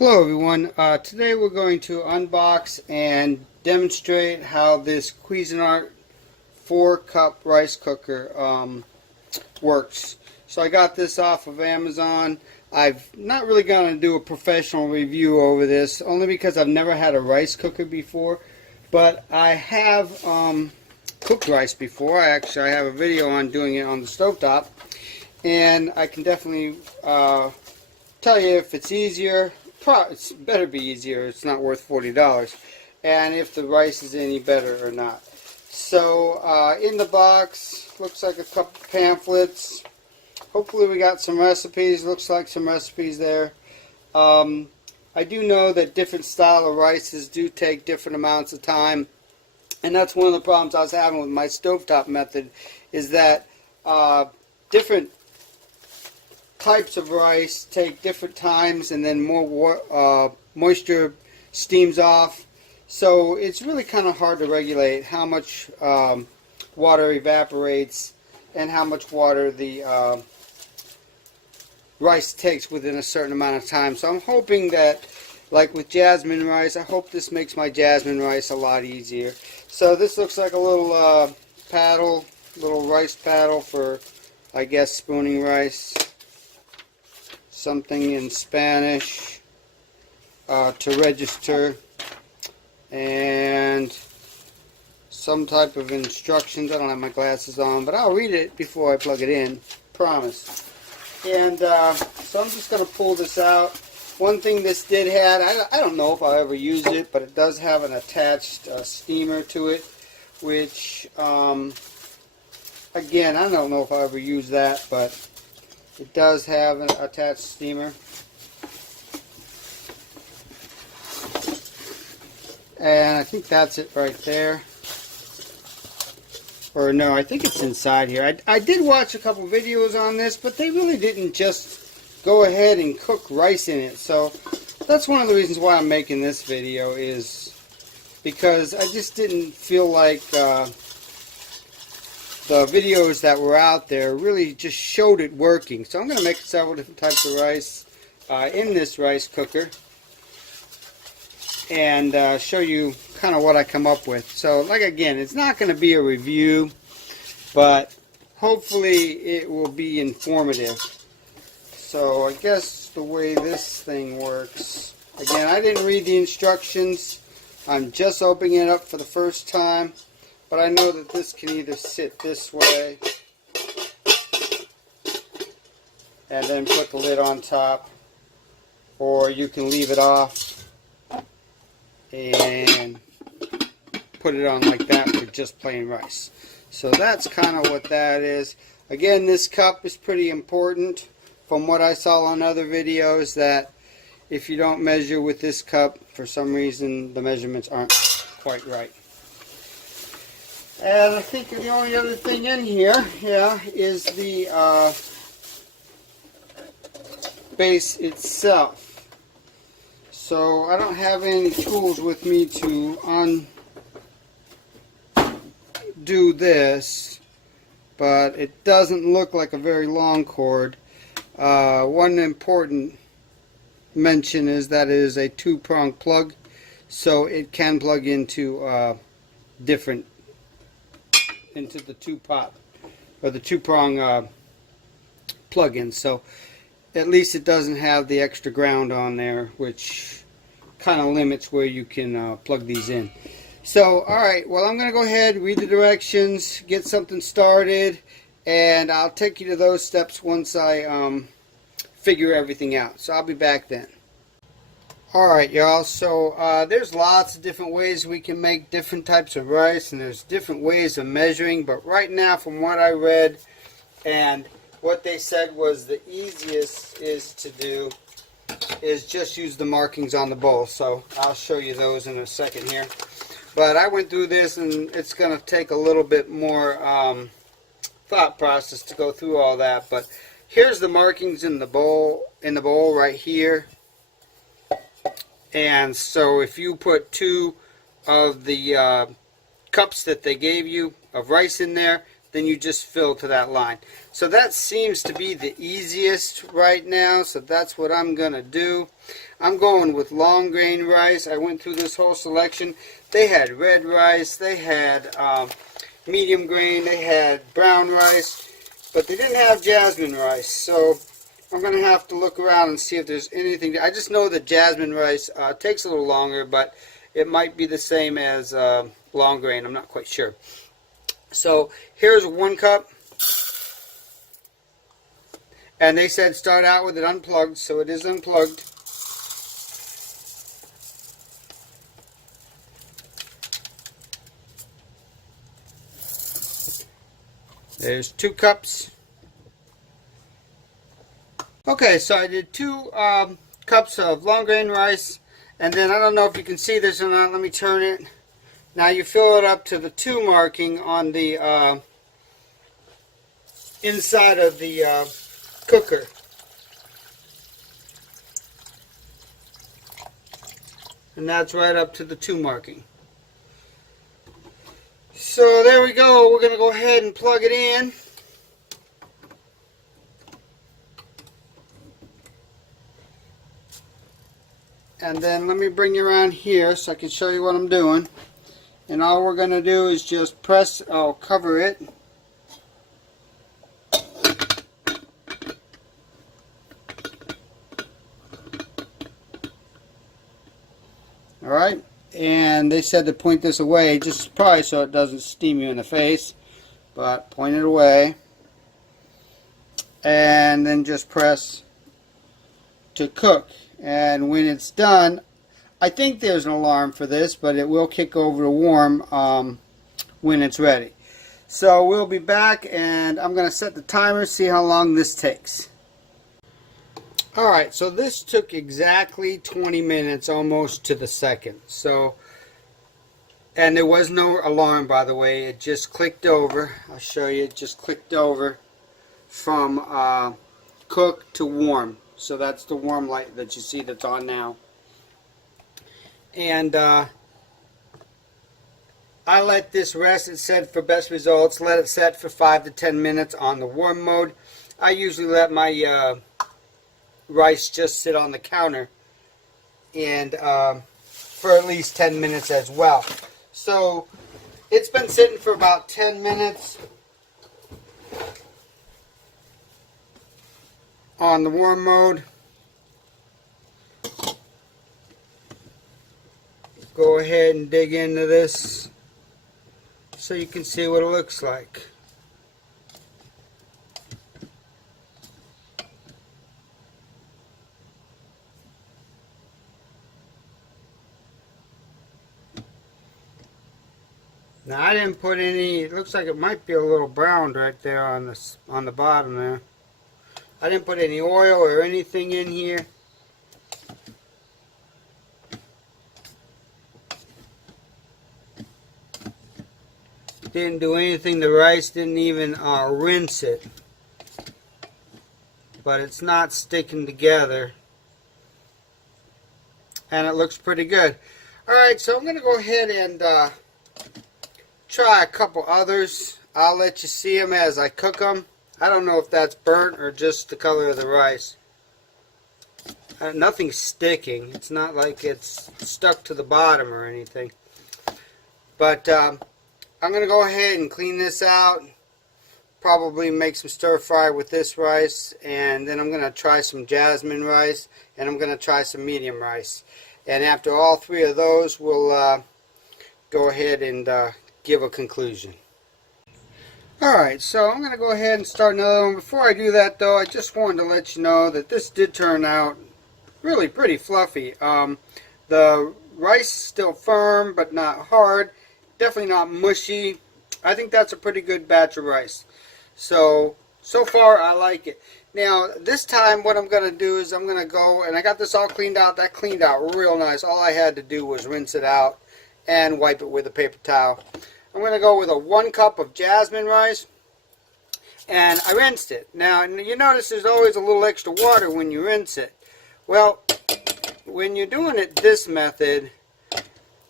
Hello everyone, today we're going to unbox and demonstrate how this Cuisinart 4-cup rice cooker works. So I got this off of Amazon. I've not really going to do a professional review over this, only because I've never had a rice cooker before, but I have cooked rice before. I have a video on doing it on the stovetop, and I can definitely tell you if it's easier. It's better be easier. It's not worth $40, and if the rice is any better or not. So in the box, looks like a couple pamphlets. Hopefully we got some recipes. Looks like some recipes there. I do know that different style of rices do take different amounts of time, and that's one of the problems I was having with my stovetop method, is that different types of rice take different times, and then more moisture steams off. So it's really kind of hard to regulate how much water evaporates and how much water the rice takes within a certain amount of time. So I'm hoping that, like with jasmine rice, I hope this makes my jasmine rice a lot easier. So this looks like a little paddle, little rice paddle for, I guess, spooning rice. Something in Spanish to register, and some type of instructions. I don't have my glasses on, but I'll read it before I plug it in, promise. And so I'm just going to pull this out. One thing this did have, I don't know if I'll ever use it, but it does have an attached steamer to it, which again, I don't know if I'll ever use that, but it does have an attached steamer. And I think that's it right there. Or no, I think it's inside here. I did watch a couple videos on this, but they really didn't just go ahead and cook rice in it. So that's one of the reasons why I'm making this video, is because I just didn't feel like the videos that were out there really just showed it working. So I'm going to make several different types of rice in this rice cooker, and show you kind of what I come up with. So, like, again, it's not going to be a review, but hopefully it will be informative. So I guess the way this thing works, again, I didn't read the instructions. I'm just opening it up for the first time. But I know that this can either sit this way and then put the lid on top, or you can leave it off and put it on like that for just plain rice. So that's kind of what that is. Again, this cup is pretty important. From what I saw on other videos, that if you don't measure with this cup, for some reason the measurements aren't quite right. And I think the only other thing in here, is the base itself. So I don't have any tools with me to undo this, but it doesn't look like a very long cord. One important mention is that it is a 2-prong plug, so it can plug into into the 2-prong plug-in. So at least it doesn't have the extra ground on there, which kind of limits where you can plug these in. So alright, well, I'm going to go ahead, read the directions, get something started, and I'll take you to those steps once I figure everything out. So I'll be back then. Alright, y'all, so there's lots of different ways we can make different types of rice, and there's different ways of measuring, but right now, from what I read and what they said was the easiest is to do is just use the markings on the bowl. So I'll show you those in a second here. But I went through this, and it's going to take a little bit more thought process to go through all that. But here's the markings in the bowl right here. And so if you put 2 of the cups that they gave you of rice in there, then you just fill to that line. So that seems to be the easiest right now, so that's what I'm going to do. I'm going with long grain rice. I went through this whole selection. They had red rice, they had medium grain, they had brown rice, but they didn't have jasmine rice. So I'm going to have to look around and see if there's anything. I just know that jasmine rice takes a little longer, but it might be the same as long grain. I'm not quite sure. So here's 1 cup. And they said start out with it unplugged, so it is unplugged. There's 2 cups. Okay, so I did 2 cups of long grain rice, and then I don't know if you can see this or not. Let me turn it. Now you fill it up to the 2 marking on the inside of the cooker. And that's right up to the 2 marking. So there we go. We're going to go ahead and plug it in. And then let me bring you around here so I can show you what I'm doing. And all we're going to do is just press, cover it. Alright, and they said to point this away, just probably so it doesn't steam you in the face, but point it away. And then just press to cook. And when it's done, I think there's an alarm for this, but it will kick over to warm when it's ready. So we'll be back, and I'm going to set the timer, see how long this takes. Alright, so this took exactly 20 minutes, almost to the second. So, and there was no alarm, by the way. It just clicked over. I'll show you. It just clicked over from cook to warm. So that's the warm light that you see that's on now. And I let this rest. It said for best results, let it set for 5 to 10 minutes on the warm mode. I usually let my rice just sit on the counter and for at least 10 minutes as well. So it's been sitting for about 10 minutes on the warm mode. Go ahead and dig into this so you can see what it looks like. Now I didn't put any, it looks like it might be a little browned right there on the bottom there. I didn't put any oil or anything in here. Didn't do anything. The rice didn't even rinse it. But it's not sticking together. And it looks pretty good. Alright, so I'm going to go ahead and try a couple others. I'll let you see them as I cook them. I don't know if that's burnt or just the color of the rice. Nothing's sticking. It's not like it's stuck to the bottom or anything. But I'm going to go ahead and clean this out. Probably make some stir fry with this rice. And then I'm going to try some jasmine rice. And I'm going to try some medium rice. And after all 3 of those, we'll go ahead and give a conclusion. Alright, so I'm going to go ahead and start another one. Before I do that though, I just wanted to let you know that this did turn out really pretty fluffy. The rice is still firm but not hard. Definitely not mushy. I think that's a pretty good batch of rice. So far I like it. Now this time what I'm going to do is I'm going to go, and I got this all cleaned out. That cleaned out real nice. All I had to do was rinse it out and wipe it with a paper towel. I'm going to go with a 1 cup of jasmine rice, and I rinsed it. Now, you notice there's always a little extra water when you rinse it. Well, when you're doing it this method,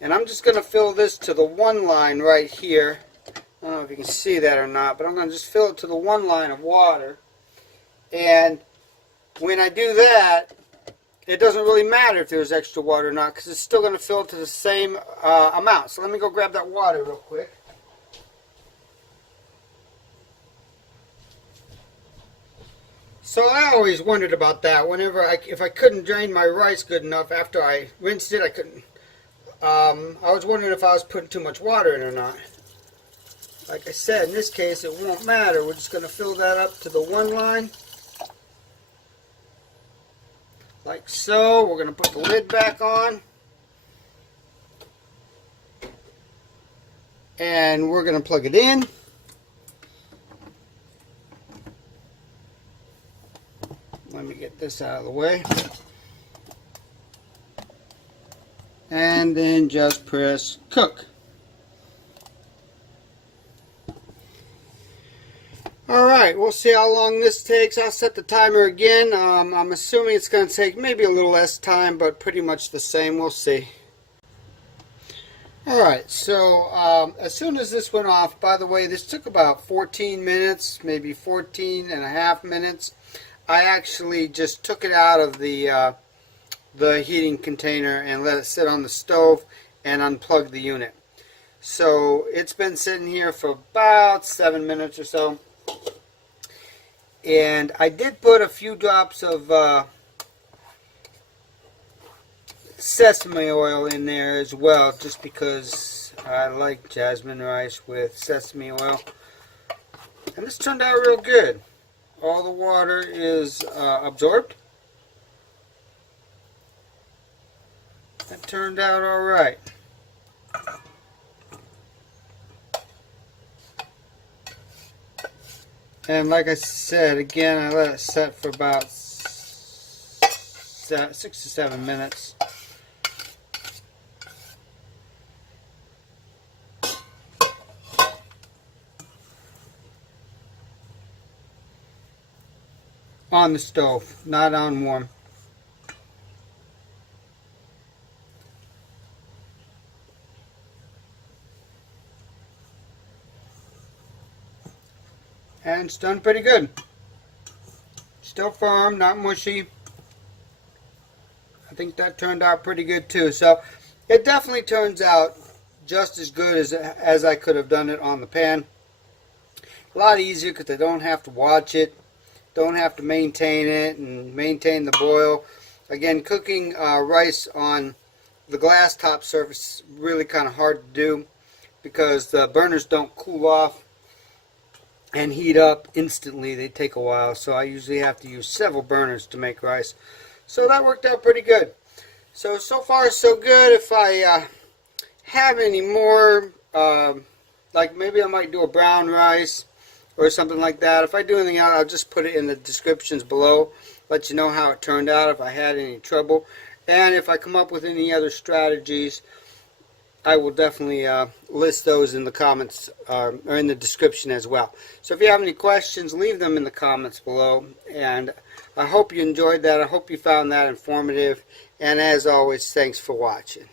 and I'm just going to fill this to the 1 line right here. don't know if you can see that or not, but I'm going to just fill it to the one line of water. And when I do that, it doesn't really matter if there's extra water or not, because it's still going to fill to the same amount. So let me go grab that water real quick. So I always wondered about that. If I couldn't drain my rice good enough after I rinsed it, I couldn't. I was wondering if I was putting too much water in or not. Like I said, in this case, it won't matter. We're just going to fill that up to the one line. Like so. We're going to put the lid back on. And we're going to plug it in. Let me get this out of the way. And then just press cook. Alright, we'll see how long this takes. I'll set the timer again. I'm assuming it's going to take maybe a little less time, but pretty much the same. We'll see. Alright, so as soon as this went off, by the way, this took about 14 minutes, maybe 14 and a half minutes. I actually just took it out of the heating container and let it sit on the stove and unplug the unit. So it's been sitting here for about 7 minutes or so. And I did put a few drops of sesame oil in there as well, just because I like jasmine rice with sesame oil. And this turned out real good. All the water is absorbed. It turned out alright. And like I said, again, I let it set for about 6 to 7 minutes. On the stove, not on warm. And it's done pretty good. Still firm, not mushy. I think that turned out pretty good too. So it definitely turns out just as good as I could have done it on the pan. A lot easier because I don't have to watch it. Don't have to maintain it and maintain the boil. Again, cooking rice on the glass top surface is really kind of hard to do because the burners don't cool off and heat up instantly. They take a while, so I usually have to use several burners to make rice. So that worked out pretty good. So far so good. If I have any more, like maybe I might do a brown rice or something like that. If I do anything else, I'll just put it in the descriptions below. Let you know how it turned out, if I had any trouble. And if I come up with any other strategies, I will definitely list those in the comments or in the description as well. So if you have any questions, leave them in the comments below. And I hope you enjoyed that. I hope you found that informative. And as always, thanks for watching.